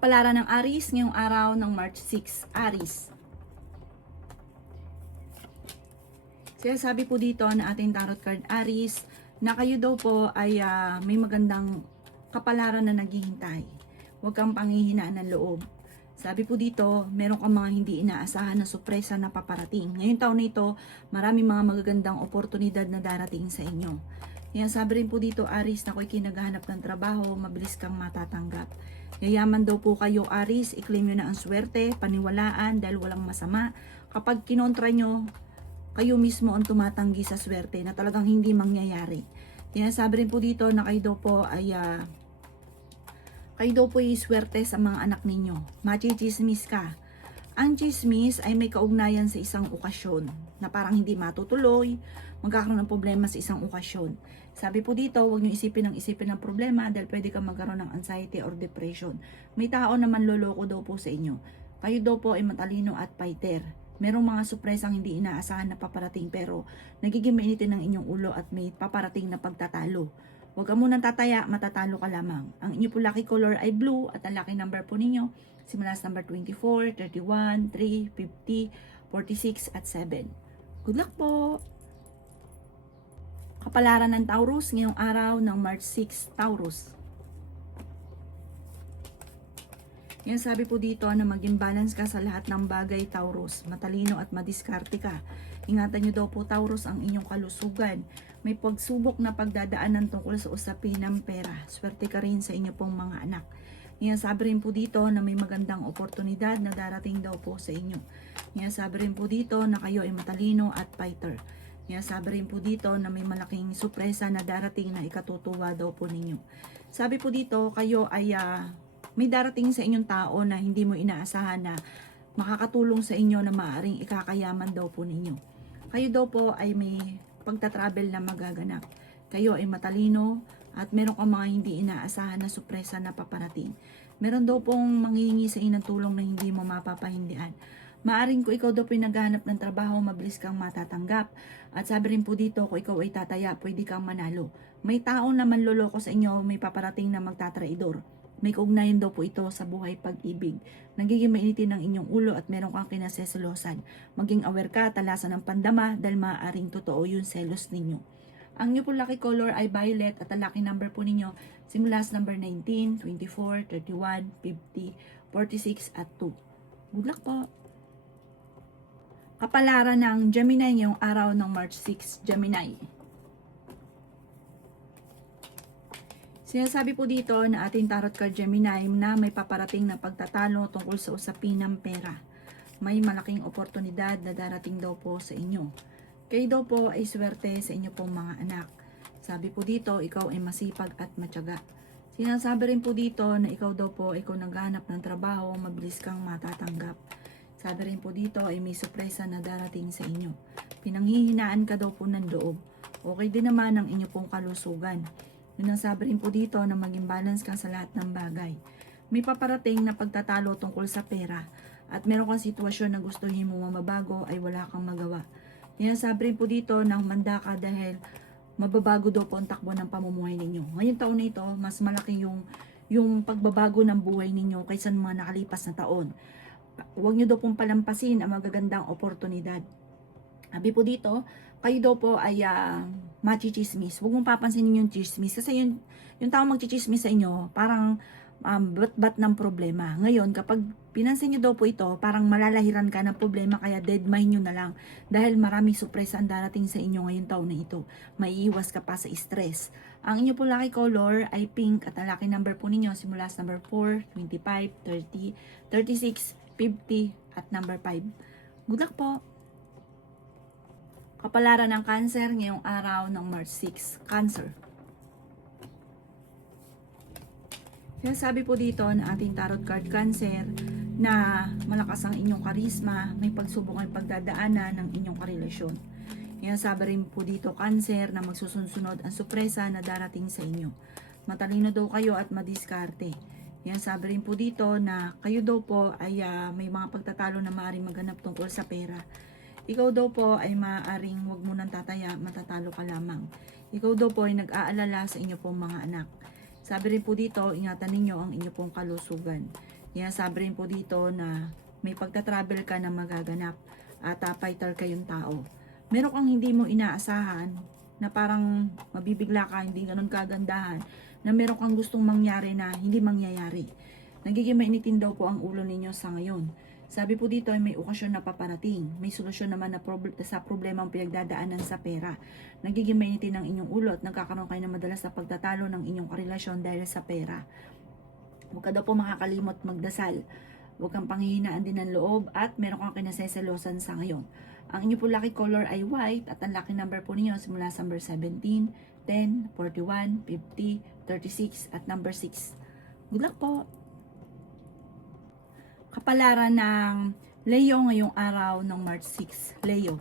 Kapalaran ng Aries ngayong araw ng March 6. Aries. Sinasabi po dito na ating tarot card Aries na kayo daw po ay may magandang kapalaran na naghihintay. Huwag kang panghihinaan ng loob. Sabi po dito, meron kang mga hindi inaasahan na sorpresa na paparating. Ngayong taon na ito, marami mga magagandang oportunidad na darating sa inyo. Yan, sabi rin po dito, Aries, na ako'y kinaghahanap ng trabaho, mabilis kang matatanggap. Yayaman daw po kayo, Aries, i-claim nyo na ang swerte, paniwalaan, dahil walang masama. Kapag kinontra nyo, kayo mismo ang tumatanggi sa swerte na talagang hindi mangyayari. Yan, sabi rin po dito na kayo daw po ay swerte sa mga anak ninyo. Machichismis ka. Ang chismis ay may kaugnayan sa isang okasyon na parang hindi matutuloy, magkakaroon ng problema sa isang okasyon. Sabi po dito, huwag nyo isipin ng problema dahil pwede kang magkaroon ng anxiety or depression. May tao naman loloko daw po sa inyo. Kayo daw po ay matalino at fighter. Merong mga surpresang hindi inaasahan na paparating pero nagiging mainitin ng inyong ulo at may paparating na pagtatalo. Huwag ka munang tataya, matatalo ka lamang. Ang inyo po lucky color ay blue at ang lucky number po ninyo simula sa number 24, 31, 3, 50, 46 at 7. Good luck po! Kapalaran ng Taurus ngayong araw ng March 6, Taurus. Yan, sabi po dito na maging balance ka sa lahat ng bagay, Taurus. Matalino at madiskarte ka. Ingatan nyo daw po, Taurus, ang inyong kalusugan. May pagsubok na pagdadaanan tungkol sa usapin ng pera. Swerte ka rin sa inyo pong mga anak. Yan, sabi rin po dito na may magandang oportunidad na darating daw po sa inyo. Yan, sabi rin po dito na kayo ay matalino at fighter. Yan, sabi rin po dito na may malaking sorpresa na darating na ikatutuwa daw po ninyo. Sabi po dito, kayo ay may darating sa inyong tao na hindi mo inaasahan na makakatulong sa inyo na maaaring ikakayaman daw po ninyo. Kayo daw po ay may pagta-travel na magaganap. Kayo ay matalino at meron kang mga hindi inaasahan na sorpresa na paparating. Meron daw pong manghihingi sa inyo ng tulong na hindi mo mapapahindian. Maaring kung ikaw daw po naghahanap ng trabaho, mabilis kang matatanggap. At sabi rin po dito, kung ikaw ay tataya, pwede kang manalo. May tao na manloloko sa inyo, may paparating na magtatraidor. May kaugnayan daw po ito sa buhay pag-ibig. Nagiging mainitin ng inyong ulo at meron kang kinasesalosan. Maging aware ka, talasan ng pandama dahil maaaring totoo yung selos ninyo. Ang inyo po lucky color ay violet at ang lucky number po ninyo simula sa number 19, 24, 31, 50, 46 at 2. Good luck po! Kapalaran ng Gemini ngayong araw ng March 6, Gemini. Sinasabi po dito na ating tarot card Gemini na may paparating na pagtatalo tungkol sa usapin ng pera. May malaking oportunidad na darating daw po sa inyo. Kayo daw po ay swerte sa inyo pong mga anak. Sabi po dito, ikaw ay masipag at matyaga. Sinasabi rin po dito na ikaw daw po ay kung naghahanap ng trabaho, mabilis kang matatanggap. Sabi rin po dito ay may sorpresa na darating sa inyo. Pinanghihinaan ka daw po ng loob. Okay din naman ang inyo pong kalusugan. Yun ang sabi rin po dito na maging balance ka sa lahat ng bagay. May paparating na pagtatalo tungkol sa pera at meron kang sitwasyon na gustuhin mo mabago ay wala kang magawa. Yan sabi rin po dito na humanda ka dahil mababago daw po ang takbo ng pamumuhay ninyo. Ngayong taon na ito, mas malaki yung pagbabago ng buhay ninyo kaysa ng mga nakalipas na taon. Huwag nyo daw pong palampasin ang magagandang oportunidad. Sabi po dito, kayo daw po ay machichismis. Huwag mong papansinin yung chismis. Kasi yung tao magchichismis sa inyo, parang bat-bat ng problema. Ngayon, kapag pinansin nyo daw po ito, parang malalahiran ka ng problema, kaya deadmine nyo na lang. Dahil maraming sorpresa ang darating sa inyo ngayong taon na ito. Maiiwas ka pa sa stress. Ang inyo po lucky color ay pink at ang lucky number po ninyo simula sa number 4, 25, 30, 36, 50 at number 5. Good luck po! Kapalaran ng Cancer ngayong araw ng March 6. Cancer. Sinasabi po dito na ating tarot card Cancer na malakas ang inyong karisma, may pagsubok ang pagdadaanan ng inyong karelasyon. Yan, sabi rin po dito Cancer na magsusunod ang sorpresa na darating sa inyo. Matalino daw kayo at madiskarte. Yan, sabi rin po dito na kayo daw po ay may mga pagtatalo na maaaring maganap tungkol sa pera. Ikaw daw po ay maaaring huwag mo nang tataya, matatalo ka lamang. Ikaw daw po ay nag-aalala sa inyo pong mga anak. Sabi rin po dito, ingatan ninyo ang inyo pong kalusugan. Yan, sabi rin po dito na may pagta-travel ka na magaganap at fighter kayong tao. Meron kang hindi mo inaasahan na parang mabibigla ka, hindi ganun kagandahan, na meron kang gustong mangyari na hindi mangyayari. Nagiging mainitin daw po ang ulo ninyo sa ngayon. Sabi po dito ay may okasyon na paparating. May solusyon naman na sa problema ang pinagdadaanan sa pera. Nagiging mainitin ang inyong ulo at nagkakaroon kayo ng madalas na pagtatalo ng inyong karelasyon dahil sa pera. Huwag ka daw po makakalimot magdasal. Huwag kang panghihinaan din ng loob at meron kang kinaseselosan sa ngayon. Ang inyo po lucky color ay white at ang lucky number po ninyo simula sa number 17, 10, 41, 50, 36 at number 6. Good luck po! Kapalaran ng Leo ngayong araw ng March 6. Leo.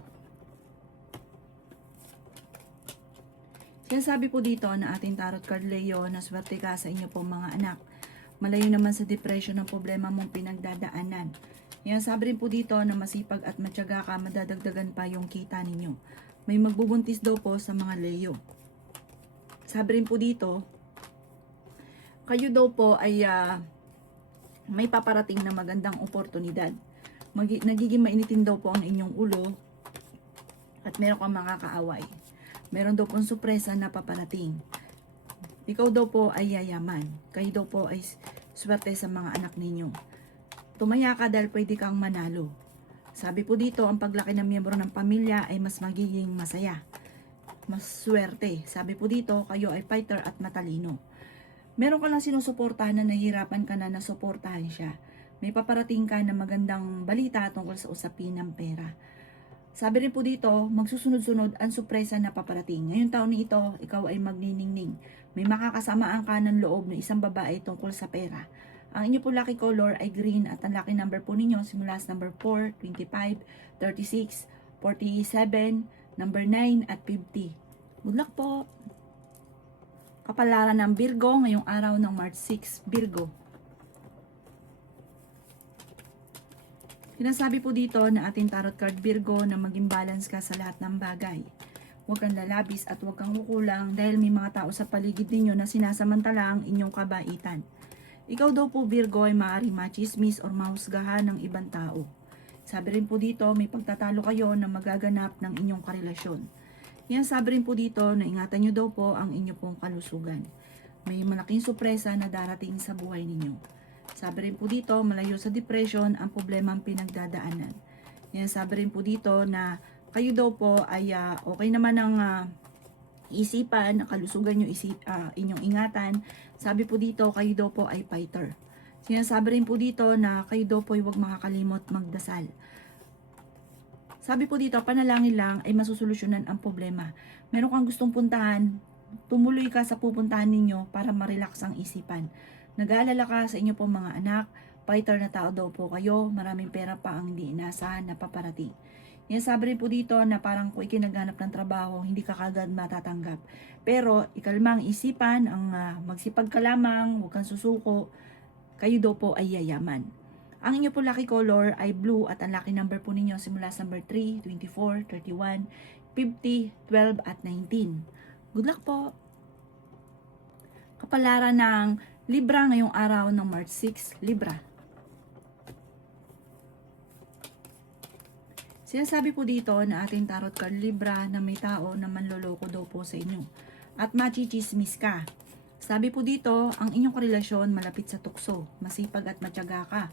Sinasabi po dito na ating tarot card Leo na swerte ka sa inyo pong mga anak. Malayo naman sa depression ng problema mong pinagdadaanan. Yan, sabi rin po dito na masipag at matyaga ka, madadagdagan pa yung kita ninyo. May magbubuntis daw po sa mga Leo. Sabi rin po dito, kayo daw po ay may paparating na magandang oportunidad. Nagiging mainitin daw po ang inyong ulo at meron kang makakaaway. Meron daw pong sorpresa na paparating. Ikaw daw po ay yayaman. Kayo daw po ay swerte sa mga anak ninyo. Tumaya ka dahil pwede kang manalo. Sabi po dito, ang paglaki ng miyembro ng pamilya ay mas magiging masaya. Mas swerte. Sabi po dito, kayo ay fighter at matalino. Meron ka lang sinusuportahan na nahihirapan ka na nasuportahan siya. May paparating ka na magandang balita tungkol sa usapin ng pera. Sabi rin po dito, magsusunod-sunod ang sorpresa na paparating. Ngayong taon na ito, ikaw ay magniningning. May makakasamaan ka ng loob ng isang babae tungkol sa pera. Ang inyo po lucky color ay green at ang lucky number po ninyo simula sa number 4, 25, 36, 47, number 9 at 50. Good luck po! Kapalaran ng Virgo ngayong araw ng March 6, Virgo. Sinasabi po dito na ating tarot card Virgo na maging balance ka sa lahat ng bagay. Huwag kang lalabis at huwag kang kukulang dahil may mga tao sa paligid ninyo na sinasamantala ang inyong kabaitan. Ikaw daw po Virgo ay maaaring machismis or mahusgahan ng ibang tao. Sabi rin po dito may pagtatalo kayo na magaganap ng inyong karelasyon. Yan, sabi rin po dito na ingatan nyo daw po ang inyo pong kalusugan. May malaking sorpresa na darating sa buhay ninyo. Sabi rin po dito, malayo sa depression ang problema ang pinagdadaanan. Yan, sabi rin po dito na kayo daw po ay okay naman ang isipan, kalusugan nyo, inyong ingatan. Sabi po dito, kayo daw po ay fighter. Sinasabi rin po dito na kayo daw po ay huwag makakalimot magdasal. Sabi po dito, panalangin lang ay masusolusyonan ang problema. Meron kang gustong puntahan, tumuloy ka sa pupuntahan ninyo para ma-relax ang isipan. Nag-aalala ka sa inyo pong mga anak, fighter na tao daw po kayo, maraming pera pa ang hindi inaasahan na paparating. Yan, sabi rin po dito na parang kung ikinaghanap ng trabaho, hindi ka kagad matatanggap. Pero ikalma ang isipan, ang magsipag ka lamang, huwag kang susuko, kayo daw po ay yayaman. Ang inyo po lucky color ay blue at ang lucky number po ninyo simula sa number 3, 24, 31, 50, 12 at 19. Good luck po! Kapalaran ng Libra ngayong araw ng March 6, Libra. Sinasabi po dito na ating tarot card Libra na may tao na manloloko daw po sa inyo at machichismis ka. Sabi po dito, ang inyong karelasyon malapit sa tukso, masipag at matyaga ka.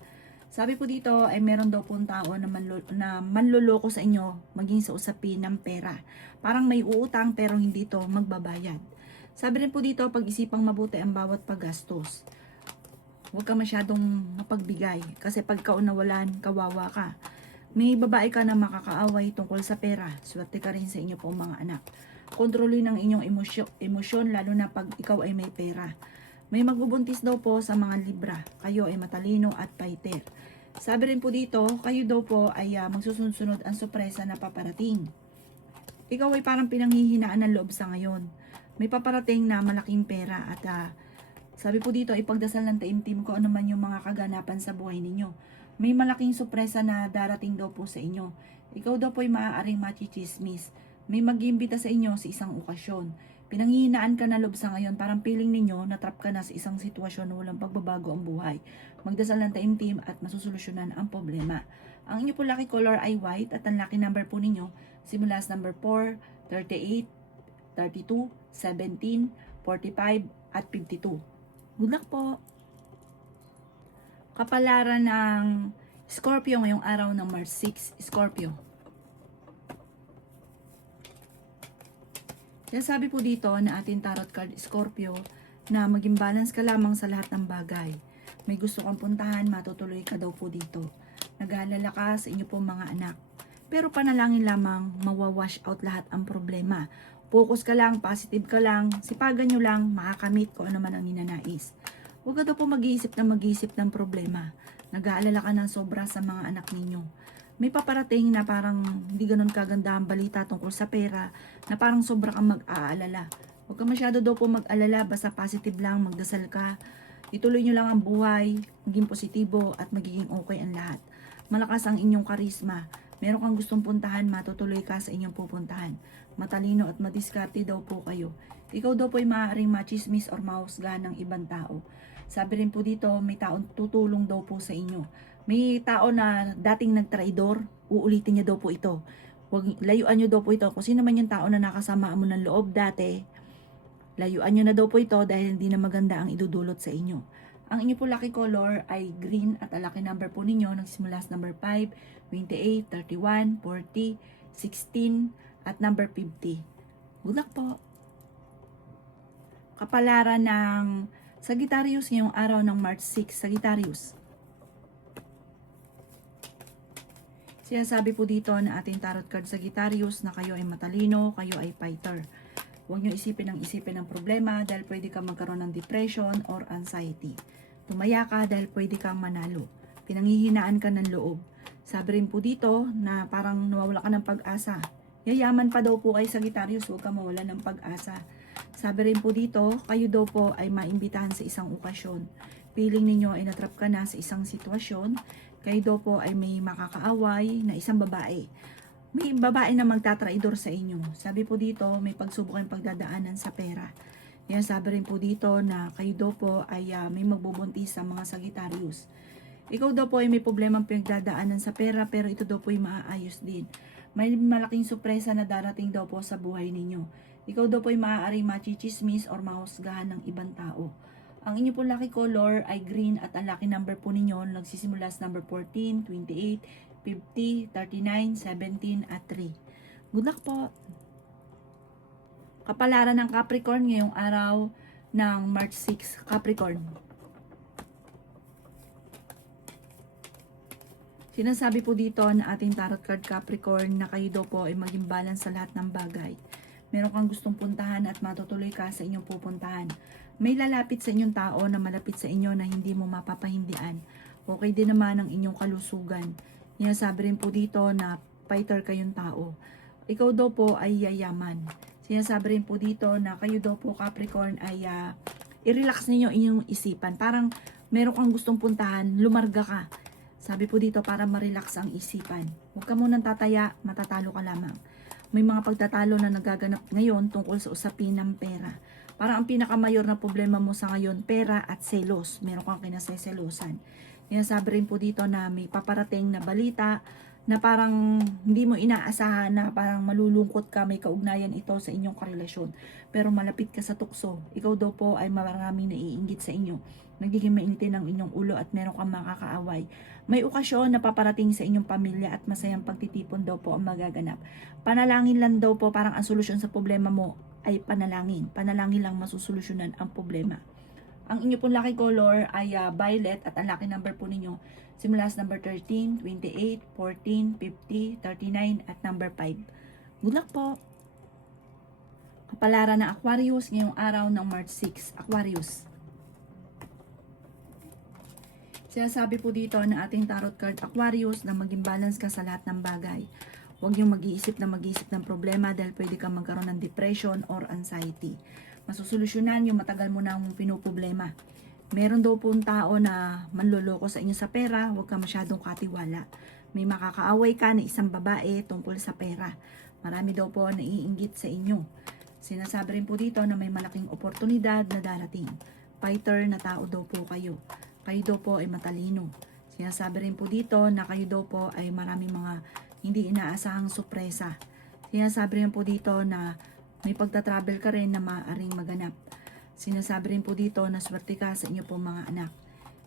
Sabi po dito ay meron daw pong tao na manloloko sa inyo maging sa usapin ng pera. Parang may uutang pero hindi to magbabayad. Sabi rin po dito, pag-isipang mabuti ang bawat paggastos. Huwag ka masyadong mapagbigay kasi pagka nawalan, kawawa ka. May babae ka na makakaaway tungkol sa pera. Swerte ka rin sa inyo pong mga anak. Kontrolin ang inyong emosyon lalo na pag ikaw ay may pera. May magbubuntis daw po sa mga Libra. Kayo ay matalino at fighter. Sabi rin po dito, kayo daw po ay magsusunod-sunod ang sorpresa na paparating. Ikaw ay parang pinanghihinaan ng loob sa ngayon. May paparating na malaking pera at sabi po dito, ipagdasal ng taimtim ko ano man yung mga kaganapan sa buhay ninyo. May malaking sorpresa na darating daw po sa inyo. Ikaw daw po ay maaaring machichismis. May mag-iimbita sa inyo sa isang okasyon. Pinanghihinaan ka na loob sa ngayon, parang feeling ninyo, natrap ka na sa isang sitwasyon na walang pagbabago ang buhay. Magdasal ng taimtim at masusolusyonan ang problema. Ang inyo po lucky color ay white at ang lucky number po ninyo, simula sa number 4, 38, 32, 17, 45, at 52. Good luck po! Kapalaran ng Scorpio ngayong araw ng March 6, Scorpio. Kaya sabi po dito na ating tarot card Scorpio na maging balance ka lamang sa lahat ng bagay. May gusto kang puntahan, matutuloy ka daw po dito. Nag-aalala ka sa inyo po mga anak. Pero panalangin lamang, mawawash out lahat ang problema. Focus ka lang, positive ka lang, sipagan nyo lang, makakamit ko ano man ang ninanais. Huwag ka daw po mag-iisip ng problema. Nag-aalala ka ng sobra sa mga anak ninyo. May paparating na parang hindi ganun kaganda ang balita tungkol sa pera, na parang sobra kang mag-aalala. Huwag ka masyado daw po mag-alala, basta positive lang, magdasal ka. Ituloy nyo lang ang buhay, maging positibo at magiging okay ang lahat. Malakas ang inyong karisma. Meron kang gustong puntahan, matutuloy ka sa inyong pupuntahan. Matalino at madiskarte daw po kayo. Ikaw daw po ay maaaring machismis or mahusgahan ng ibang tao. Sabi rin po dito, may taong tutulong daw po sa inyo. May tao na dating nagtraidor, uulitin niya daw po ito. Huwag, layuan niyo daw po ito. Kung sino man yung tao na nakasama mo ng loob dati, layuan niyo na daw po ito dahil hindi na maganda ang idudulot sa inyo. Ang inyo po lucky color ay green at ang lucky number po ninyo nagsimula sa number 5, 28, 31, 40, 16 at number 50. Good luck po! Kapalaran ng Sagittarius ngayong araw ng March 6, Sagittarius. Sinasabi po dito na ating tarot card Sagittarius na kayo ay matalino, kayo ay fighter. Huwag nyo isipin ng problema dahil pwede kang magkaroon ng depression or anxiety. Tumaya ka dahil pwede kang manalo. Pinanghihinaan ka ng loob. Sabi rin po dito na parang nawawala ka ng pag-asa. Yayaman pa daw po kay Sagittarius, huwag ka mawala ng pag-asa. Sabi rin po dito, kayo daw po ay maimbitahan sa isang okasyon. Feeling ninyo ay natrap ka na sa isang sitwasyon. Kayo daw po ay may makakaaway na isang babae. May babae na magtatraidor sa inyo. Sabi po dito, may pagsubok kayong pagdadaanan sa pera. Yan, sabi rin po dito na kayo daw po ay may magbubuntis sa mga Sagittarius. Ikaw daw po ay may problemang pinagdadaanan sa pera pero ito daw po ay maaayos din. May malaking sorpresa na darating daw po sa buhay ninyo. Ikaw daw po ay maaaring machichismis or mahusgahan ng ibang tao. Ang inyo po lucky color ay green at ang lucky number po ninyo nagsisimula sa number 14, 28, 50, 39, 17 at 3. Good luck po! Kapalaran ng Capricorn ngayong araw ng March 6, Capricorn. Sinasabi po dito na ating tarot card Capricorn na kayo daw po ay maging balance sa lahat ng bagay. Meron kang gustong puntahan at matutuloy ka sa inyong pupuntahan. May lalapit sa inyong tao na malapit sa inyo na hindi mo mapapahindian. Okay din naman ang inyong kalusugan. Sinasabi rin po dito na fighter kayong tao. Ikaw daw po ay yayaman. Sinasabi rin po dito na kayo daw po Capricorn ay i-relax ninyo inyong isipan. Parang meron kang gustong puntahan, lumarga ka. Sabi po dito para ma-relax ang isipan. Huwag ka munang tataya, matatalo ka lamang. May mga pagtatalo na nagaganap ngayon tungkol sa usapin ng pera. Parang ang pinakamayor na problema mo sa ngayon, pera at selos. Meron kang kinaseselosan. Sabi rin po dito na may paparating na balita na parang hindi mo inaasahan na parang malulungkot ka, may kaugnayan ito sa inyong karelasyon. Pero malapit ka sa tukso. Ikaw daw po ay maraming naiinggit sa inyo. Nagiging mainitin ang inyong ulo at meron kang makakaaway. May okasyon na paparating sa inyong pamilya at masayang pagtitipon daw po ang magaganap. Panalangin lang daw po, parang ang solusyon sa problema mo ay panalangin. Panalangin lang masusolusyonan ang problema. Ang inyo pong lucky color ay violet at ang lucky number po ninyo simula sa number 13, 28, 14, 50, 39 at number 5. Good luck po! Kapalaran ng Aquarius ngayong araw ng March 6, Aquarius. Sinasabi po dito na ating tarot card Aquarius na maging balance ka sa lahat ng bagay. Huwag yung mag-iisip ng problema dahil pwede kang magkaroon ng depression or anxiety. Masusolusyonan yung matagal mo nang pinuproblema. Meron daw po tao na manloloko sa inyo sa pera, huwag ka masyadong katiwala. May makakaaway ka na isang babae tungkol sa pera. Marami daw po naiinggit sa inyo. Sinasabi rin po dito na may malaking oportunidad na darating. Fighter na tao daw po kayo. Kayo daw po ay matalino. Sinasabi rin po dito na kayo daw po ay maraming mga hindi inaasahang sorpresa. Sinasabi rin po dito na may pagta-travel ka rin na maaaring maganap. Sinasabi rin po dito na swerte ka sa inyo pong mga anak.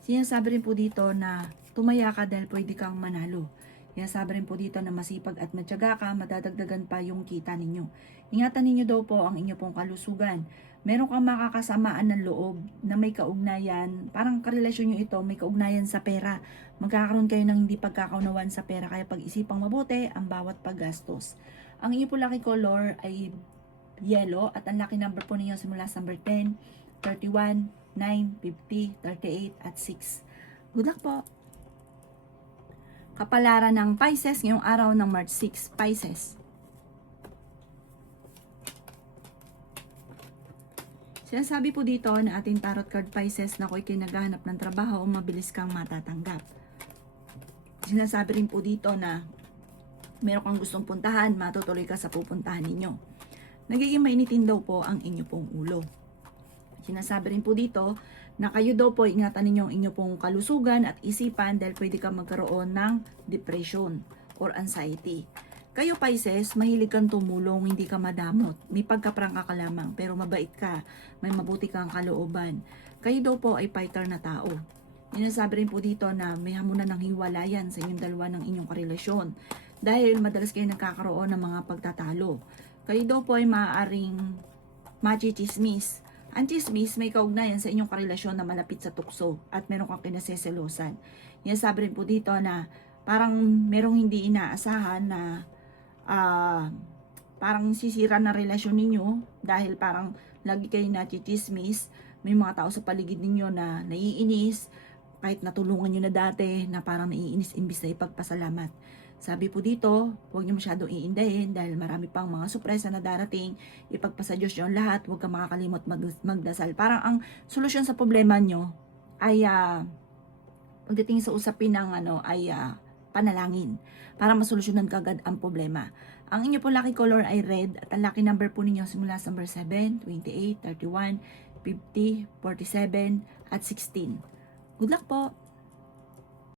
Sinasabi rin po dito na tumaya ka dahil pwede kang manalo. Sinasabi rin po dito na masipag at matyaga ka, madadagdagan pa yung kita ninyo. Ingatan ninyo daw po ang inyo pong kalusugan. Meron kang makakasamaan ng loob na may kaugnayan, parang karelasyon nyo ito, may kaugnayan sa pera. Magkakaroon kayo ng hindi pagkakaunawan sa pera, kaya pag-isipang mabuti ang bawat paggastos. Ang inyo po lucky color ay yellow at ang lucky number po ninyo simula sa number 10, 31, 9, 50, 38 at 6. Good luck po! Kapalaran ng Pisces ngayong araw ng March 6, Pisces. Sinasabi po dito na ating tarot card Pisces na ako'y kinaghahanap ng trabaho o mabilis kang matatanggap. Sinasabi rin po dito na meron kang gustong puntahan, matutuloy ka sa pupuntahan ninyo. Nagiging mainitin daw po ang inyo pong ulo. Sinasabi rin po dito na kayo daw po ingatan ninyo ang inyo pong kalusugan at isipan dahil pwede kang magkaroon ng depression or anxiety. Kayo Pisces, mahilig kang tumulong, hindi ka madamot. May pagkaprangka ka lamang pero mabait ka, may mabuti kang kalooban. Kayo daw po ay fighter na tao. Sinasabi rin po dito na may hamunan ng hiwalayan sa inyong dalawa ng inyong karelasyon dahil madalas kayo nagkakaroon ng mga pagtatalo. Kayo daw po ay maaaring machichismis. Ang chismis may kaugnayan sa inyong karelasyon na malapit sa tukso at meron kang kinaseselosan. Sinasabi rin po dito na parang merong hindi inaasahan na parang sisira na relasyon ninyo dahil parang lagi kayo nachichismis. May mga tao sa paligid ninyo na naiinis kahit natulungan nyo na dati na parang naiinis imbis na ipagpasalamat. Sabi po dito, huwag niyo masyadong iindahin dahil marami pang mga sorpresa na darating. Ipagpasa Diyos yung lahat, huwag kang makakalimot magdasal. Parang ang solusyon sa problema nyo ay pagdating sa usapin ng panalangin para masolusyonan kagad ang problema. Ang inyo po lucky color ay red at ang lucky number po ninyo simula sa number 7, 28, 31, 50, 47 at 16. Good luck po!